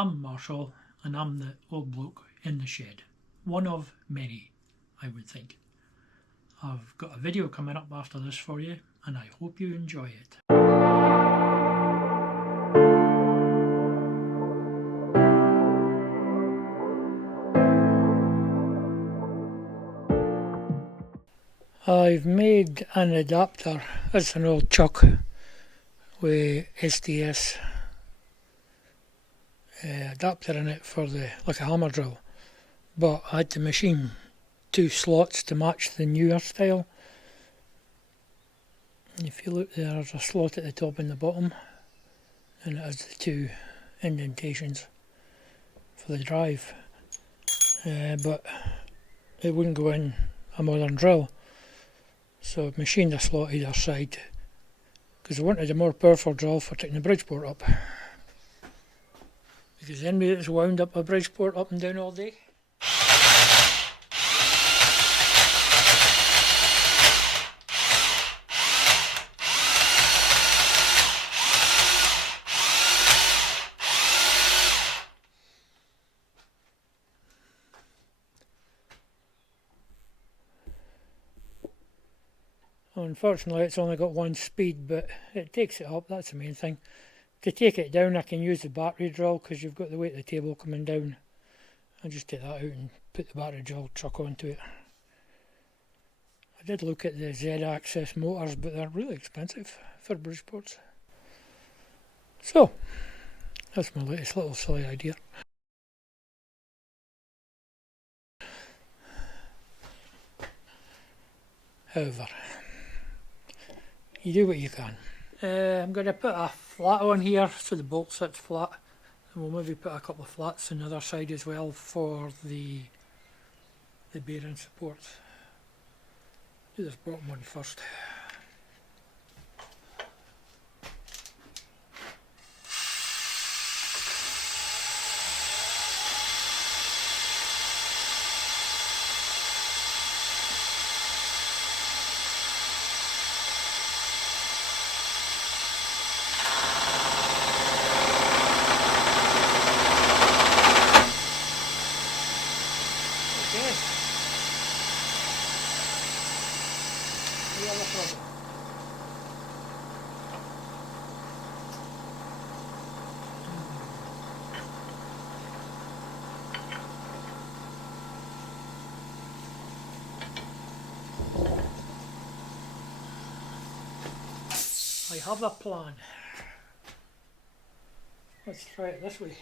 I'm Marshall, and I'm the old bloke in the shed. One of many, I would think. I've got a video coming up after this for you, and I hope you enjoy it. I've made an adapter. It's an old chuck with SDS adapter in it for like a hammer drill, but I had to machine 2 slots to match the newer style. If you look, there's a slot at the top and the bottom, and it has the 2 indentations for the drive, but it wouldn't go in a modern drill, so I machined a slot either side because I wanted a more powerful drill for taking the Bridgeport up. Because anybody that's wound up a Bridgeport up and down all day, unfortunately it's only got 1 speed, but it takes it up, that's the main thing. To take it down I can use the battery drill because you've got the weight of the table coming down. I'll just take that out and put the battery drill truck onto it. I did look at the Z-axis motors, but they're really expensive for Bridgeports. So, that's my latest little silly idea. However, you do what you can. I'm going to put a flat on here so the bolt sits flat, and we'll maybe put a couple of flats on the other side as well for the bearing supports. Do this bottom one first. I have a plan. Let's try it this way.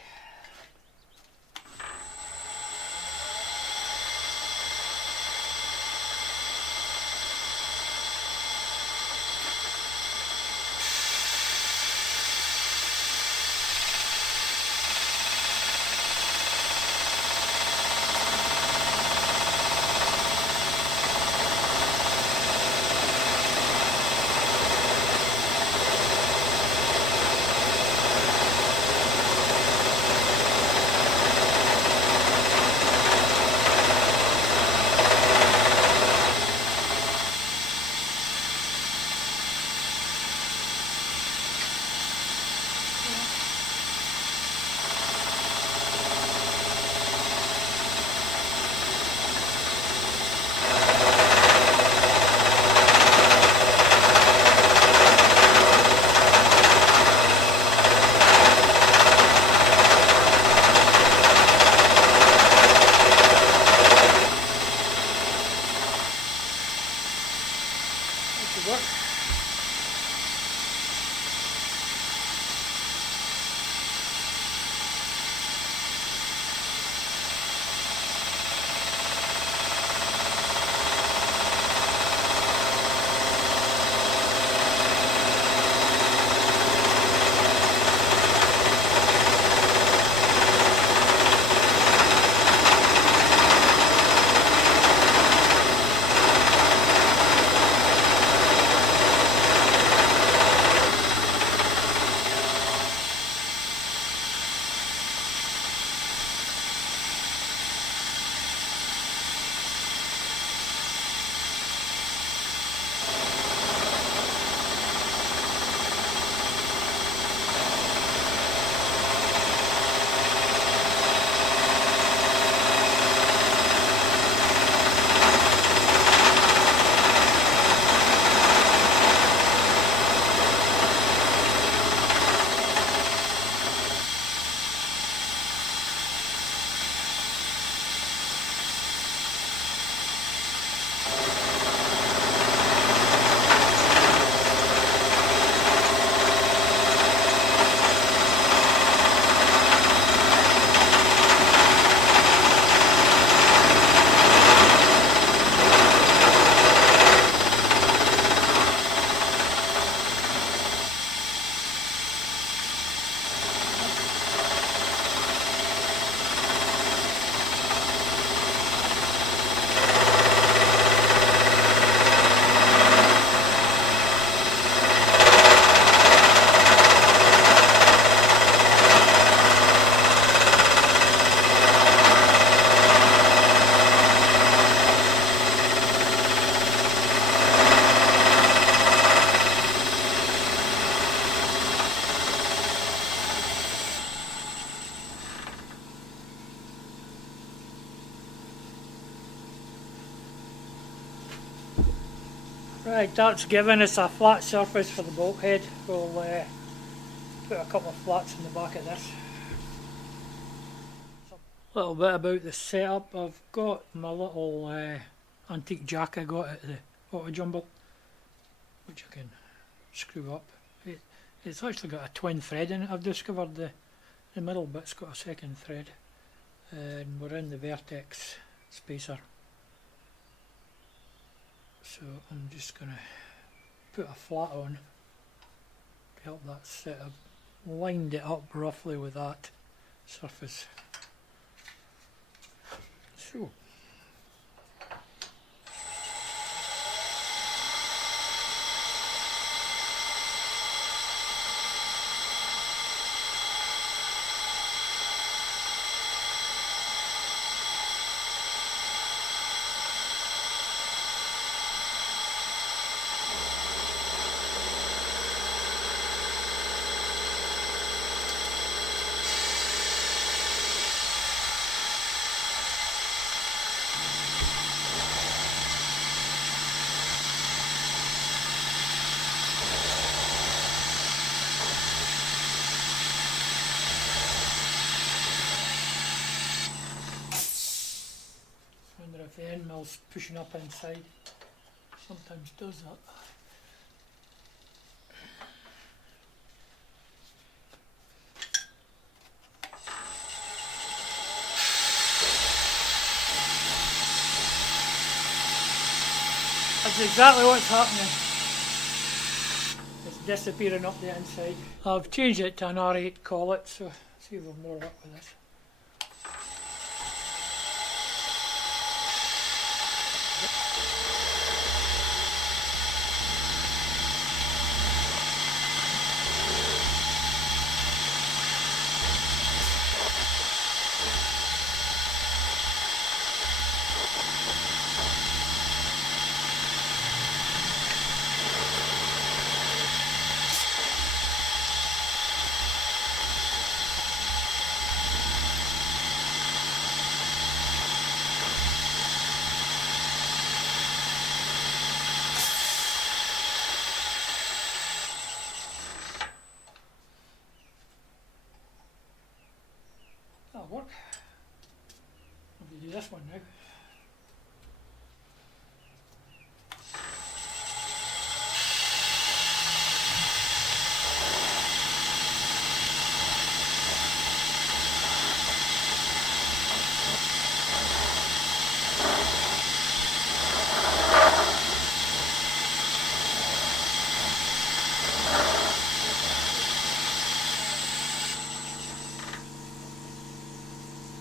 Right, that's giving us a flat surface for the bolt head. We'll put a couple of flats in the back of this. A little bit about the setup. I've got my little antique jack I got at the Auto Jumble, which I can screw up. It's actually got a twin thread in it. I've discovered the middle bit's got a second thread, and we're in the vertex spacer. So I'm just going to put a flat on to help that set up. Lined it up roughly with that surface. So if the end mill's pushing up inside, sometimes does that. That's exactly what's happening. It's disappearing up the inside. I've changed it to an R8 collet, so see if we've more luck with this. That'll work. I'll do this one now.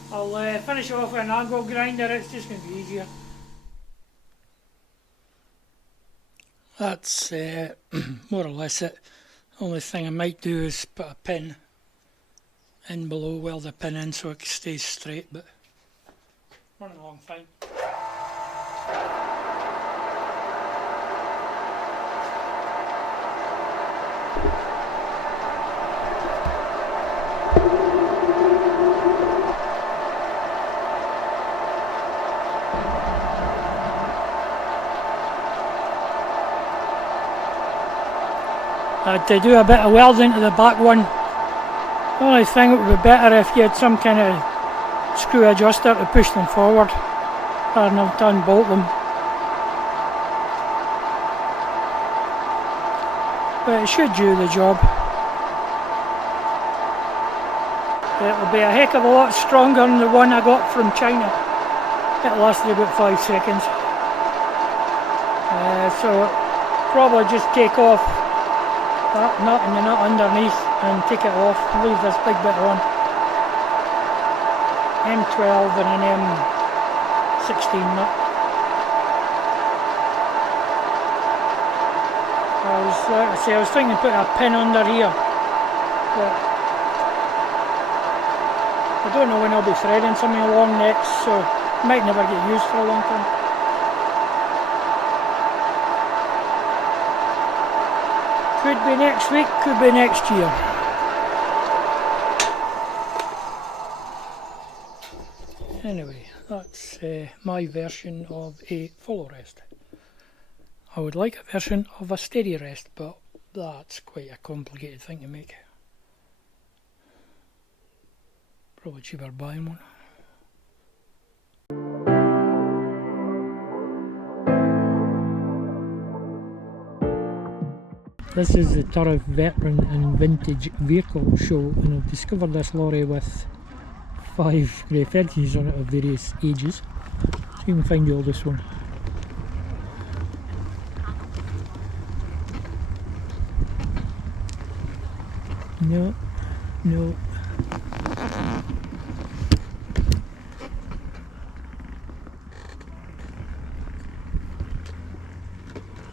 I'll finish off with an angle grinder, it's just going to be easier. That's more or less it. Only thing I might do is put a pin in below, weld the pin in so it stays straight, but running along fine. I had to do a bit of welding to the back one. The only thing, it would be better if you had some kind of screw adjuster to push them forward rather than to unbolt them. But it should do the job. It'll be a heck of a lot stronger than the one I got from China. It lasted about 5 seconds. So probably just take off that nut and the nut underneath and take it off, leave this big bit on. M12 and an M16 nut. I was thinking to put a pin under here, but I don't know when I'll be threading something along next, so it might never get used for a long time. Could be next week, could be next year. Anyway, that's my version of a follow rest. I would like a version of a steady rest, but that's quite a complicated thing to make. Probably cheaper buying one. This is the Turriff Veteran and Vintage Vehicle Show, and I've discovered this lorry with 5 grey Vintages on it of various ages. So you can find the oldest one. No, no.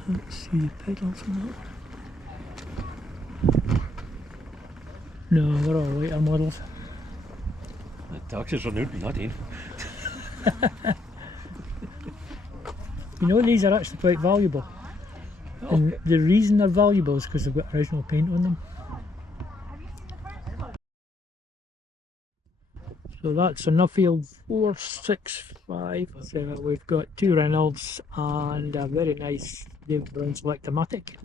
Let's see the pedals on that one. No, they're all later models. The taxes are out in that, You know, these are actually quite valuable. Oh. And the reason they're valuable is because they've got original paint on them. So that's a Nuffield 465. So we've got 2 Reynolds and a very nice David Brown Selectomatic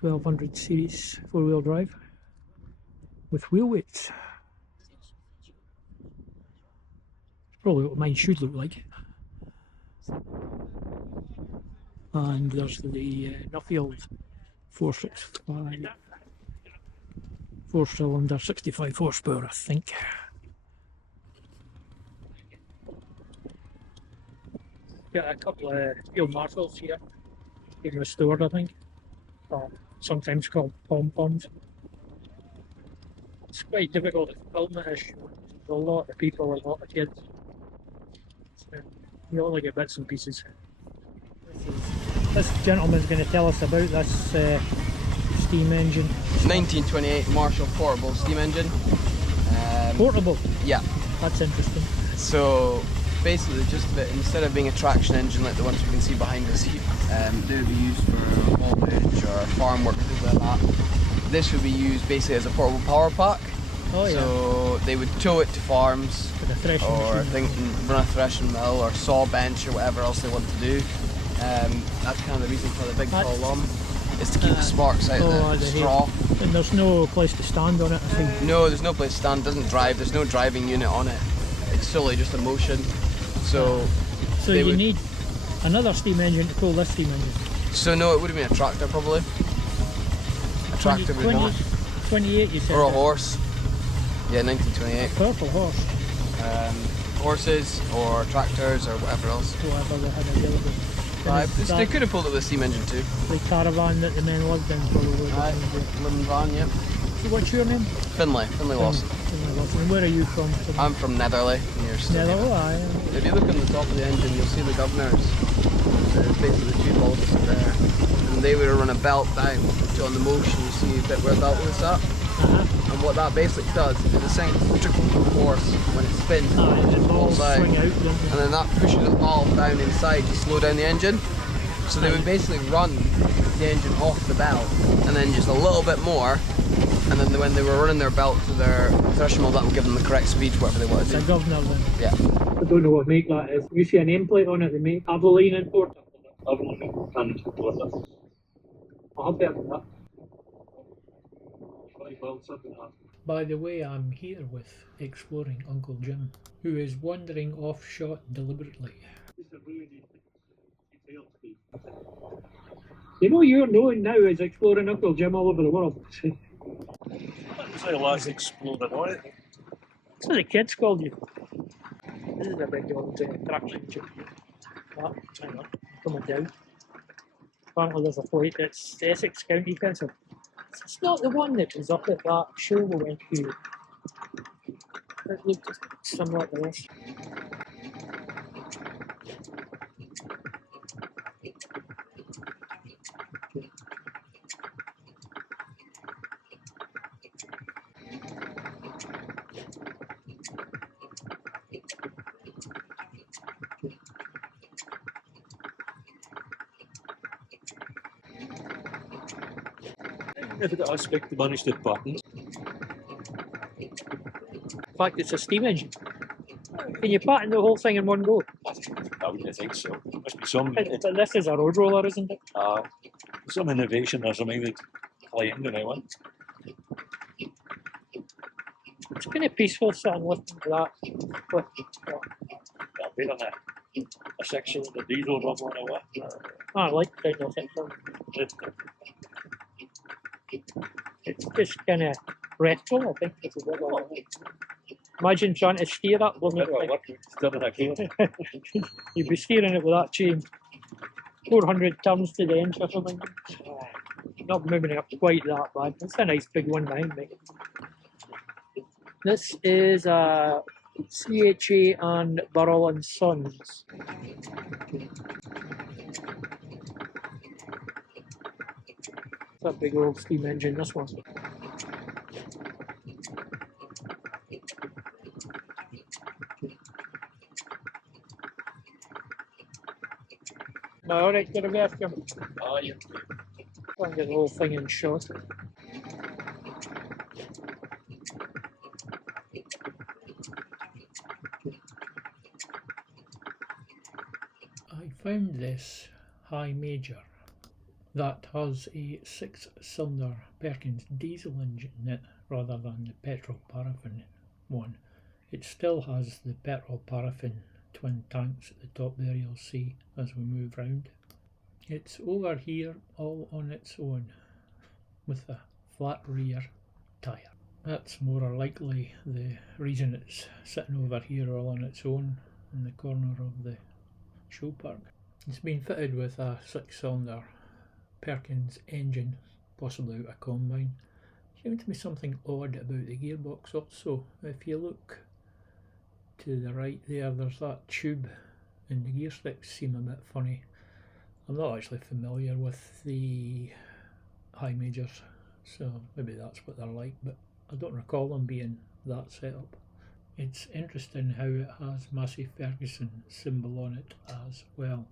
1200 series 4-wheel drive with wheel weights. Probably what mine should look like. And there's the Nuffield 465 4-cylinder 65 horsepower, I think. Got a couple of field marshals here, being restored, I think, or sometimes called pom-poms. It's quite difficult to film this show. There's a lot of people, a lot of kids. So you only get bits and pieces. This gentleman's going to tell us about this steam engine. 1928 Marshall portable steam engine. Portable? Yeah. That's interesting. So basically, just instead of being a traction engine like the ones we can see behind us here, they would be used for haulage or farm work, things like that. This would be used basically as a portable power pack. Oh yeah. So they would tow it to farms, For the threshing or machine. run a threshing mill or saw bench or whatever else they want to do. That's kind of the reason for the big tall arm, is to keep the sparks out of the straw. And there's no place to stand on it, I think. No, there's no place to stand, doesn't drive, there's no driving unit on it. It's solely just a motion. So you need another steam engine to pull this steam engine. So no, it would have been a tractor probably. A tractor would not. 28 you said? Or a horse. Yeah, 1928. Purple horse. Horses or tractors or whatever else. Whatever they had available. They could have pulled it with a steam engine too. The caravan that the men lived in probably. Aye, living van, yeah. So what's your name? Finlay Lawson. Finlay Lawson. And where are you from? I'm from Netherley, near Stirling. Netherley, aye. If you look on the top of the engine, you'll see the governors. There's basically the 2 bolts there. And they would run a belt down. So on the motion, you see a bit where the belt was at. And what that basically does is it sinks trickle force when it spins. The balls out. swing out, don't they? And then that pushes it all down inside to slow down the engine. So they would basically run the engine off the belt and then just a little bit more, and then when they were running their belt to their threshing mill, that would give them the correct speed, whatever they wanted to do. It's a governor then. Yeah. I don't know what make that is. You see a nameplate on it, they make Abilene in Port. I've only been planning to do it. I'll bet on that. 5 bolts up in that. By the way, I'm here with Exploring Uncle Jim, who is wandering off shot deliberately. It's a really detailed speed. You know you're known now as Exploring Uncle Jim all over the world. That's the last exploded on it. That's what the kids called you. This is a big old traction chip. Hang on, coming down. Apparently there's a plate that's the Essex County Council. It's not the one that was up at that show we went to. It looked somewhat like this. Never got aspect to manage the buttons. In fact, it's a steam engine. Can you patent the whole thing in one go? I wouldn't think so. Must be some But this is a road roller, isn't it? some innovation or something that claimed and I went. It's kind of peaceful sitting listening to that. I'll be on a section of the diesel rumbling away. I like the kind of section. It's just kind of retro, I think. It's a bit like, imagine trying to steer that one. You'd be steering it with that chain. 400 turns to the inch or something. Not moving it up quite that bad. It's a nice big one behind me. This is a CHA and Burrell and Sons. It's a big old steam engine, this one. No, alright, get a vacuum. Oh, yeah. Try and get the whole thing in shot. I found this high major that has a 6-cylinder Perkins diesel engine in it rather than the petrol paraffin one. It still has the petrol paraffin twin tanks at the top there, you'll see as we move round. It's over here all on its own with a flat rear tyre. That's more or likely the reason it's sitting over here all on its own in the corner of the show park. It's been fitted with a 6-cylinder Perkins engine, possibly out of combine. Seems to be something odd about the gearbox also. If you look to the right there, there's that tube and the gear sticks seem a bit funny. I'm not actually familiar with the high majors, so maybe that's what they're like, but I don't recall them being that set up. It's interesting how it has Massey Ferguson symbol on it as well.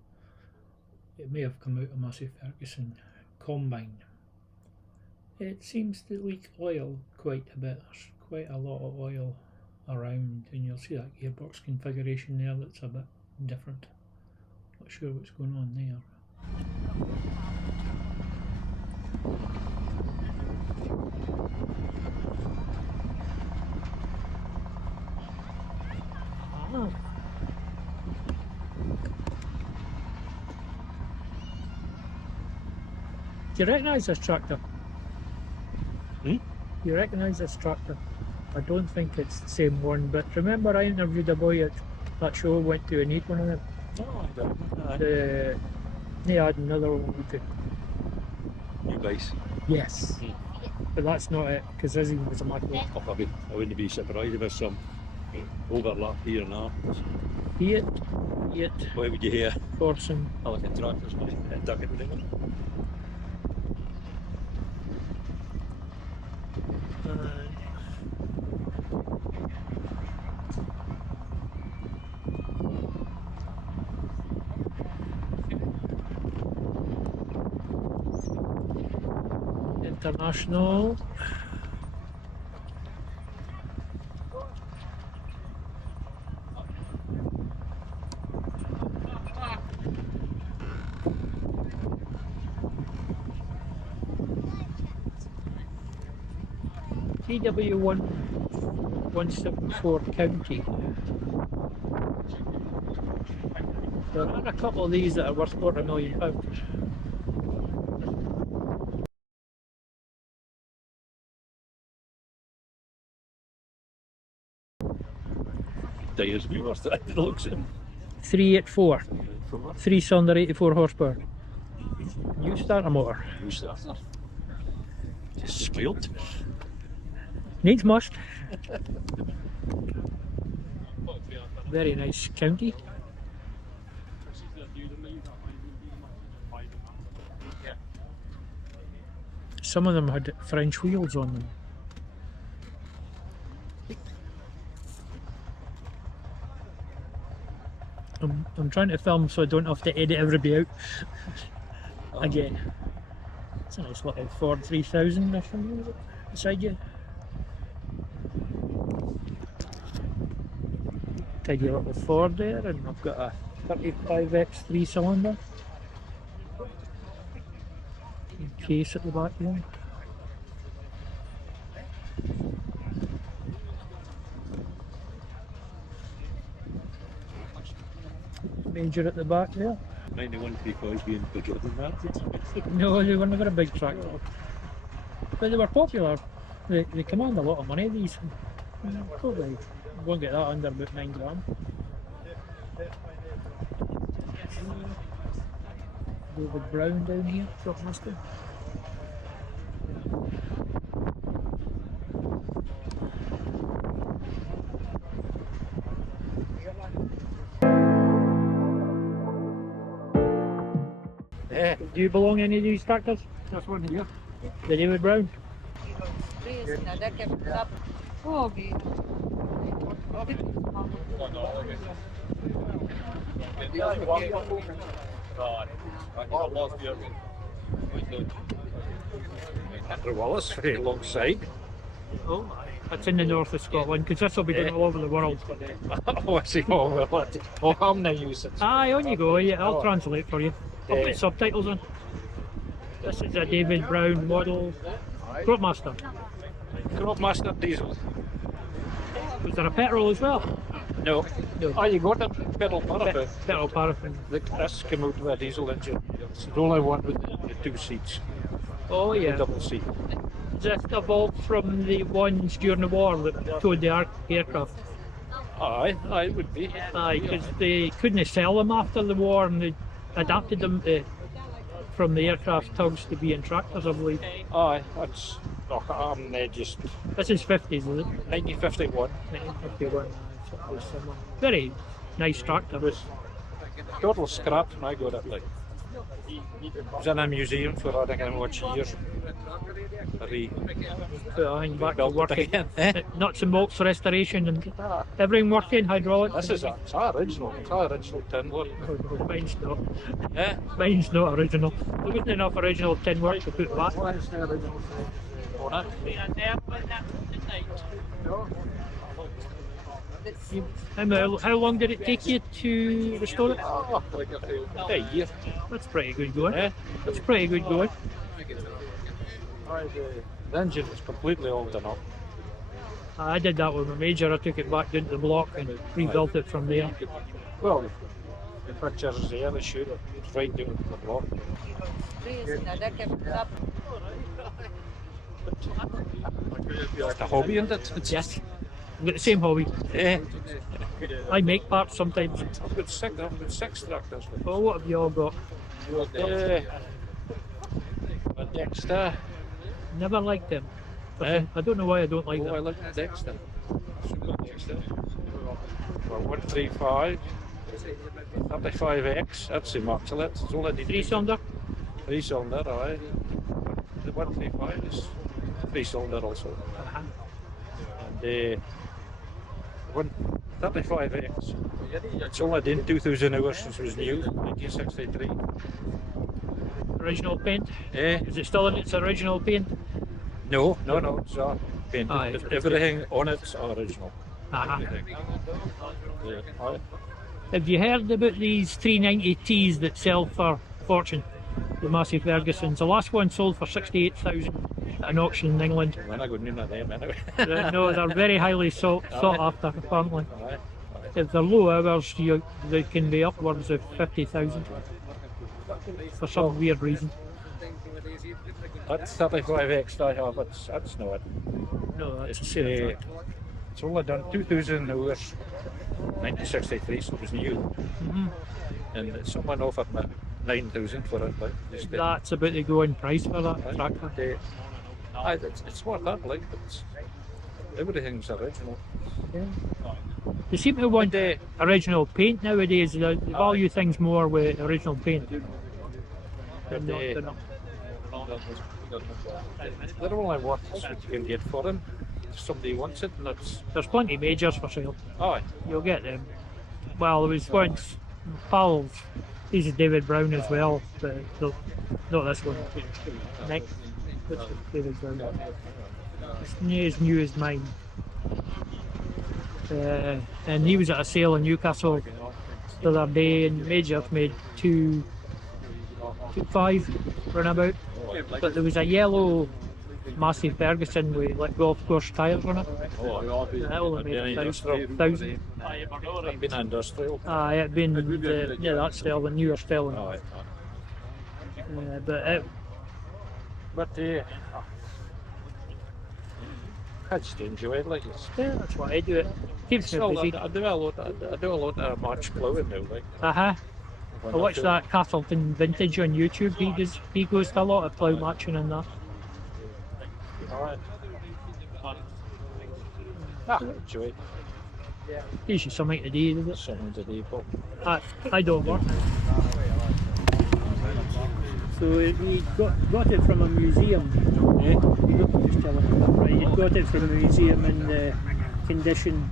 It may have come out of Massey Ferguson combine. It seems to leak oil quite a bit. There's quite a lot of oil around, and you'll see that gearbox configuration there that's a bit different. Not sure what's going on there. Do you recognise this tractor? Hmm? You recognise this tractor? I don't think it's the same one, but remember I interviewed a boy at that show, went to and need one of them. Oh, I don't. They had another one too. New base. Yes. But that's not it, because this was a macro. I wouldn't be surprised if there's some overlap here and there. Fiat, What would you hear? Forsen. I like a tractor's ducking it. International. TW1 174 County. There are a couple of these that are worth £250,000. Tires be worth it. It looks in. 384. 3-cylinder 84 horsepower. New starter motor. New starter. Just squealed. Needs must. Very nice county. Some of them had French wheels on them. I'm trying to film so I don't have to edit everybody out again. It's a nice little Ford 3000 or something beside you. Tidy little Ford there, and I've got a 35X 3-cylinder. Case at the back there. Major at the back there. 9135 being bigger than that. No, they were never a big tractor. But they were popular. They command a lot of money, these. Probably won't get that under about 9 grand. David Brown down here, Truck Master. Do you belong to any of these tractors? This one here. The David Brown? Oh, okay. Andrew Wallace very alongside. Oh, that's in the north of Scotland, because this will be going all over the world. Oh, I see. Oh, well, I'm not using it. Aye, on you go, yeah, I'll translate for you. I'll put subtitles in. This is a David Brown model Crop Master. Crop Master diesel. Was there a petrol as well? No. No. Oh, you got a pedal paraffin. Petrol paraffin. This came out with a diesel engine. It's the only one with the 2 seats. Oh The yeah. double seat. Is this evolved from the ones during the war that towed the aircraft? Aye, it would be. Aye, because they couldn't sell them after the war and they adapted them from the aircraft tugs to be in tractors, I believe. Aye, that's. Look, I'm just This is 50s, is it? 1951. 1951. Very nice tractor. It was total scrap and I got it like. It was in a museum for I think how much years. Put a thing back to Built it working. again, eh? Nuts and bolts restoration and everything working, hydraulics. This is it's our original. It's our original tin work. Mine's not. Yeah. Mine's not original. There wasn't enough original tin work to put back. What's the original on it? How long did it take you to restore it? Oh, like a year. That's pretty good going. Eh? That's pretty good going. The engine was completely all done up. I did that with my Major. I took it back down to the block and rebuilt it from there. Well, the pictures there, they shoot it right down to the block. It's a hobby, isn't it? Yes. I've got the same hobby. Eh? I make parts sometimes. I've got six tractors. Oh, what have you all got? A Dexter. Never liked them. Eh? I don't know why I don't like Oh, I them. like the Dexter. Dexter. For 135. 35X, that's immaculate. It's only the 3-cylinder? 3-cylinder, aye. The 135 is 3-cylinder also. Uh-huh. And the 135X, it's only been 2,000 hours since it was new, 1963. Original paint? Eh? Is it still in its original paint? No, it's painted. Aye. Everything on it's original. Uh-huh. Everything. Yeah, aye. Have you heard about these 390Ts that sell for fortune? The Massey Fergusons. The last one sold for 68,000 at an auction in England. We're not going near them anyway. No, they're very highly sought after, apparently. Aye. If they're low hours, they can be upwards of 50,000 for some weird reason. That's 35X I have, that's not it. No, that's a It's, silly. it's only done 2,000 hours, 1963, so it was new. Mhm. And someone offered me 9,000 for it, but just That's about the going price for that tractor. it's worth that, like, but everything's original. They seem to want But, original paint nowadays. They value things more with original paint. but, They're not. they're only worth what you can get for them. If somebody wants it, and that's. There's plenty of majors for sale. Aye. You'll get them. Well, there was once Powell's. These is David Brown as well, but not this one. Next, this is David Brown. It's near as new as mine. And he was at a sale in Newcastle the other day, and Major's made 2.5 runabout. But there was a yellow Massey Ferguson with like golf course tyres on it. That only made 1,000. I've been industrial. It'd been that style, the newer style. Oh, But I just enjoy it. Like it's that's what I do. It keeps me still, busy. I do a lot. I do a lot of match ploughing now. Like I when watch that Turriff Vintage on YouTube. He goes to a lot of plough matching and that. I enjoy it. Gives you something to do, does it? Something to do, but I don't work now. So he got it from a museum. yeah. Just tell him that, right? He got it from a museum in the condition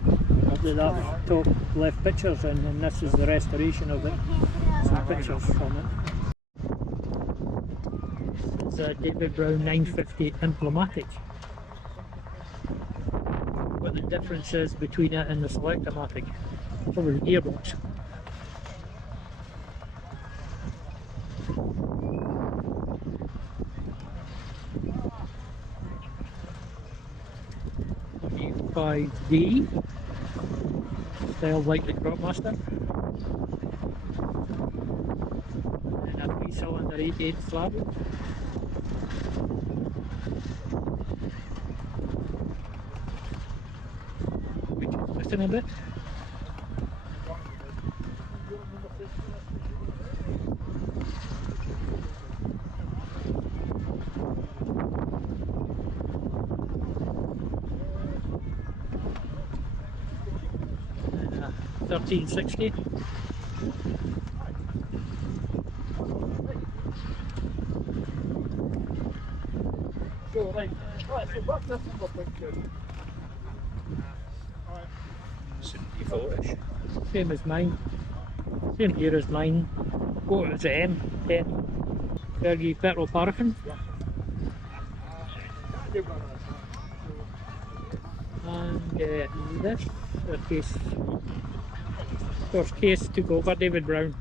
that top left pictures in, and this is the restoration of it. Some pictures from it. It's a David Brown 950 Emblematic. What the difference is between it and the Selectomatic? Probably the gearbox. D style like the Cropmaster, and a 3-cylinder 88 slab. Which is missing a bit. And 1360. Same as mine. Same gear as mine. What was it, M10? Fergie petrol paraffin. And this case. First case took over David Brown,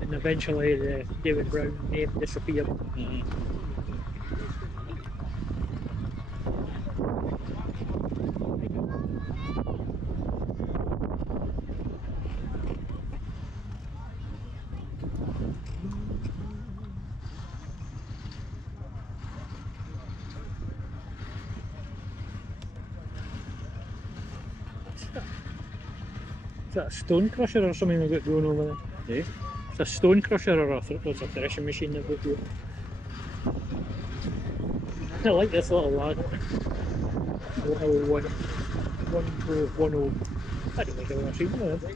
and eventually the David Brown name disappeared. Is that a stone crusher or something they've got going over there? Yeah. It's a stone crusher or a threshing machine they've got going. I like this little lad. 101. 110. I don't think I've ever seen one of them.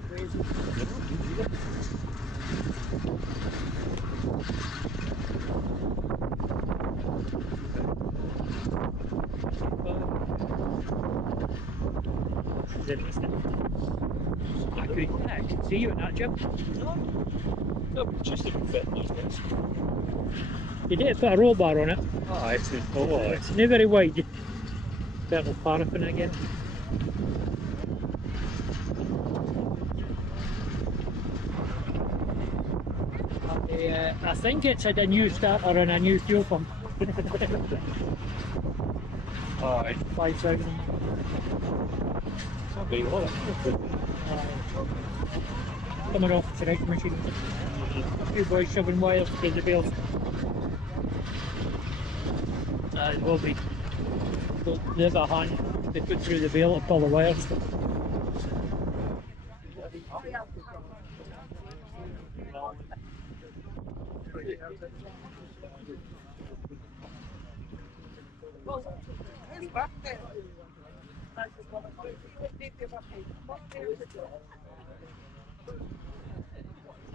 It's interesting. I could see you in that, Jim. No, just a bit like this. You did put a roll bar on it. Oh, it's It's not very wide. Petrol paraffin again. I think it's had a new starter and a new fuel pump. Aye. 5,000. Big lot. Coming off the threshing machine. A few boys shoving wires through the bales. It will be. The other hand they put through the bale to pull the wires.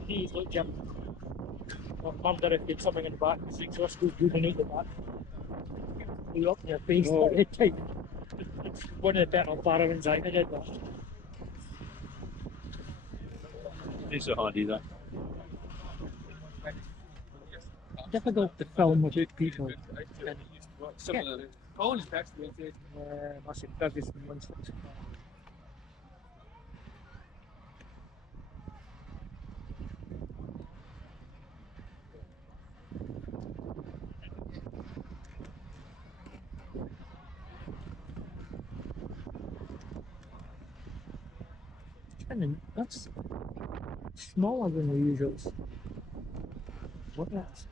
Please look, Jim. I wonder if there's something in the back. The exhaust goes good beneath the back. You up in your face. Oh. It's one of the petrol paraffins I did that. It's a handy that. Difficult to film without people. Some of the phones text me. Massive Ferguson 160. That's smaller than the usuals. What else?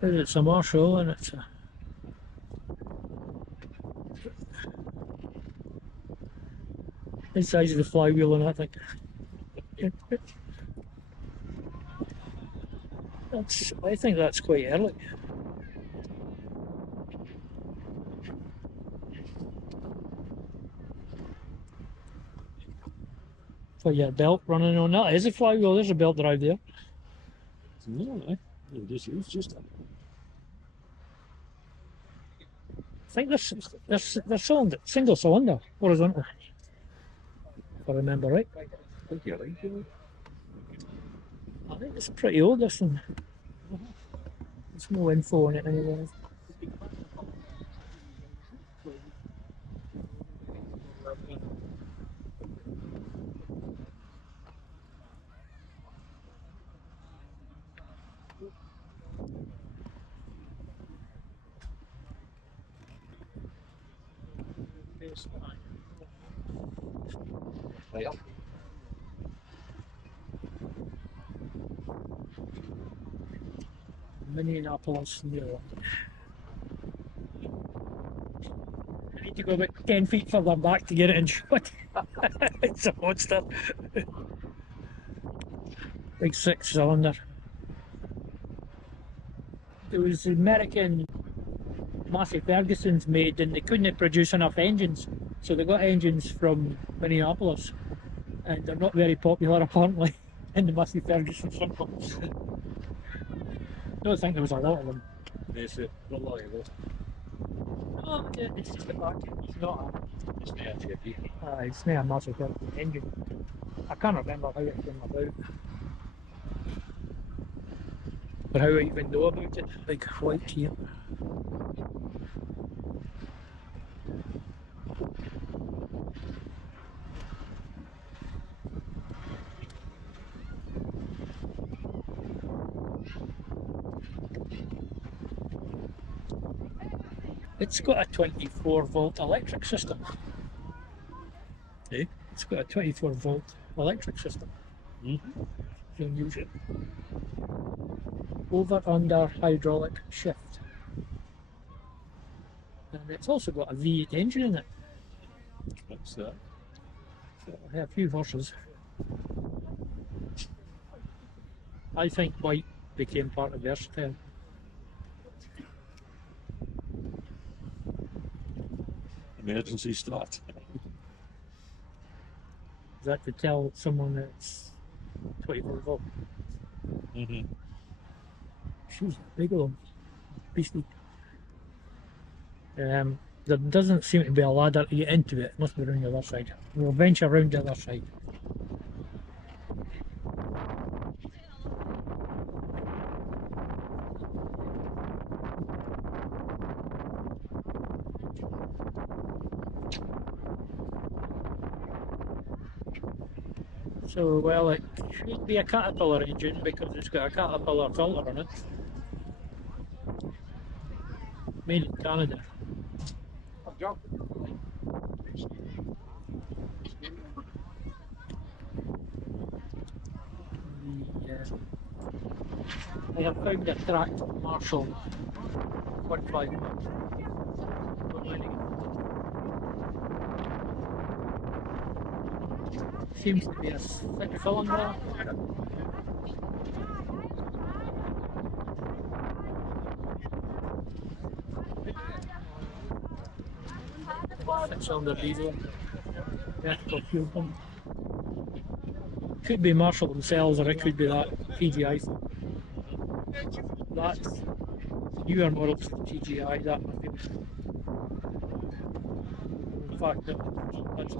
It's a Marshall and it's a the size of the flywheel on that thing. I think that's quite early. For your belt running on that is a flywheel. There's a belt drive there. No, it's just a I think they're cylinder, single cylinder, horizontal. If I remember right. I think you're right. I think it's pretty old, this one. There's no info on it anywhere. Well, Minneapolis, New York. I need to go about 10 feet further back to get it in shot. It's a monster. Big 6-cylinder. There was American Massey Ferguson's made and they couldn't produce enough engines. So they got engines from Minneapolis and they're not very popular apparently in the Massey Ferguson circles. I don't think there was a lot of them. there's a lot of it. Oh, yeah, it's just the back. It's not It's not actually a vehicle. it's not a Massey Ferguson engine. I can't remember how it came about. Or how I even know about it. Big white here. It's got a 24-volt electric system. Eh? It's got a 24-volt electric system. Mm-hmm. You can use it. Over under hydraulic shift. And it's also got a V8 engine in it. What's that? So I have a few horses. I think white became part of Versatile. Emergency start. Is that to tell someone that it's 24 volt? Mm-hmm. She's a big old beastie. There doesn't seem to be a ladder to get into it. It must be around the other side. We'll venture around the other side. So, well, it should be a Caterpillar engine because it's got a Caterpillar filter on it. Made in Canada. I have found a tracked Marshall 1.5. Seems to be a 6-cylinder. Six-cylinder diesel. Vertical fuel pump. Could be Marshall themselves, or it could be that PGI thing. That's newer models to TGI. That must be. In fact, that's